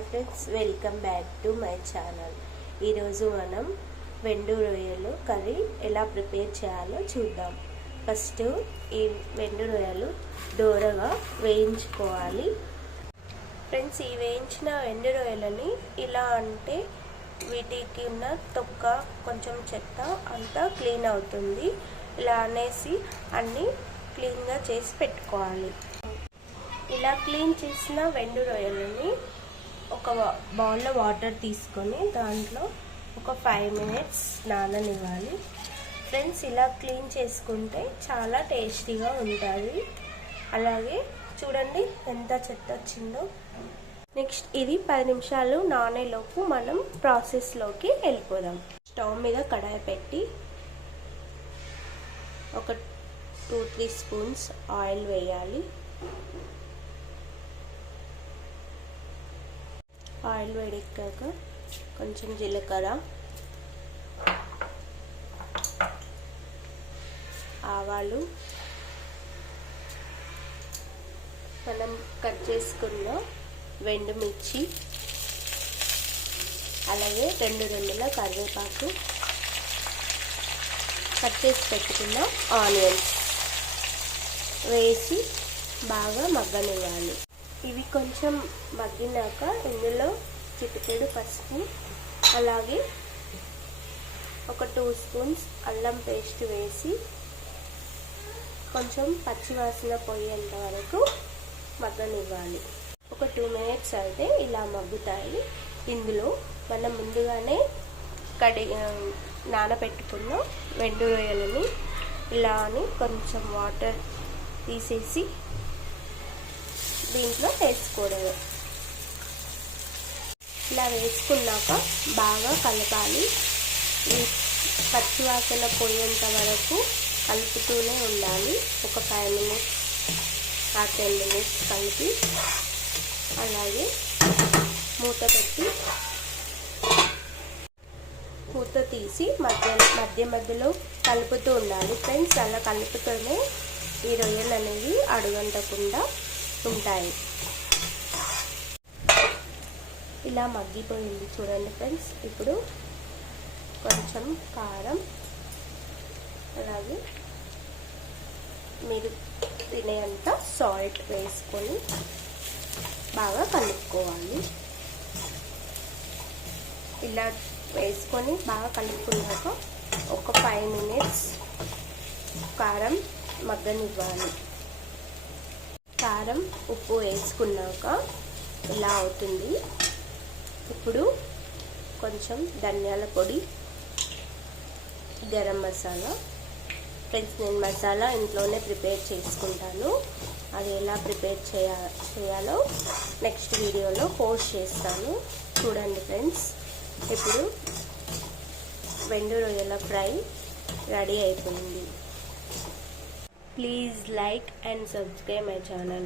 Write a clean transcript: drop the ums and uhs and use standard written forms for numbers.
Hi friends, welcome back to my channel. ఈరోజు మనం వెండు రొయ్యలు కర్రీ ఎలా ప్రిపేర్ చేయాలో చూద్దాం. ఫస్ట్ ఈ వెండు రొయ్యలు దోరగా వేయించుకోవాలి. ఫ్రెండ్స్, ఈ వేయించిన వెండు రొయ్యలని ఇలా అంటే వీటికి ఉన్న తొక్క కొంచెం చెత్త అంతా క్లీన్ అవుతుంది. ఇలా అనేసి అన్నీ క్లీన్గా చేసి పెట్టుకోవాలి. ఇలా క్లీన్ చేసిన వెండు రొయ్యలని ఒక బౌల్లో వాటర్ తీసుకొని దాంట్లో ఒక 5 minutes నాననివ్వాలి. ఫ్రెండ్స్, ఇలా క్లీన్ చేసుకుంటే చాలా టేస్టీగా ఉంటుంది. అలాగే చూడండి ఎంత చెత్త వచ్చిందో. నెక్స్ట్ ఇది 10 నిమిషాలు నానేలోపు మనం ప్రాసెస్లోకి వెళ్ళిపోదాం. స్టవ్ మీద కడాయి పెట్టి ఒక 2-3 స్పూన్స్ ఆయిల్ వేయాలి. ఆయిల్ వేడెక్కాక కొంచెం జీలకర్ర, ఆవాలు, మనం కట్ చేసుకున్న వెండుమిర్చి, అలాగే 2 రెమ్మల కరివేపాకు, కట్ చేసి పెట్టుకున్న ఆనియన్స్ వేసి బాగా మగ్గనివ్వాలి. ఇవి కొంచెం మగ్గినాక ఇందులో చిటికెడు పసుపు, అలాగే ఒక 2 స్పూన్స్ అల్లం పేస్ట్ వేసి కొంచెం పచ్చివాసన పోయేంత వరకు మగ్గనివ్వాలి. ఒక 2 minutes అయితే ఇలా మగ్గుతాయి. ఇందులో మనం ముందుగానే నానబెట్టుకున్న వెండు రొయ్యలని ఇలా అని కొంచెం వాటర్ తీసేసి దీంట్లో వేసుకోవడమే. ఇలా వేసుకున్నాక బాగా కలపాలి. ఈ పచ్చివాసన పోయేంత వరకు కలుపుతూనే ఉండాలి. ఒక 5 minutes ఆ 10 minutes కలిపి అలాగే మూత పెట్టి మూత తీసి మధ్య మధ్యలో కలుపుతూ ఉండాలి. ఫ్రెండ్స్, అలా కలుపుతూనే ఈ రొయ్యలు అనేవి అడుగంటకుండా ఉంటాయి. ఇలా మగ్గిపోయింది చూడండి ఫ్రెండ్స్. ఇప్పుడు కొంచెం కారం, అలాగే మీరు తినేంత సాల్ట్ వేసుకొని బాగా కలుపుకోవాలి. ఇలా వేసుకొని బాగా కలుపుకున్నాక ఒక 5 minutes కారం మగ్గనివ్వాలి. కారం, ఉప్పు వేసుకున్నాక ఇలా అవుతుంది. ఇప్పుడు కొంచెం ధనియాల పొడి, గరం మసాలా. ఫ్రెండ్స్, నేను మసాలా ఇంట్లోనే ప్రిపేర్ చేసుకుంటాను. అది ఎలా ప్రిపేర్ చేయాలో నెక్స్ట్ వీడియోలో పోస్ట్ చేస్తాను, చూడండి ఫ్రెండ్స్. ఇప్పుడు వెండు రొయ్యల ఫ్రై రెడీ అయిపోయింది. Please like and subscribe my channel.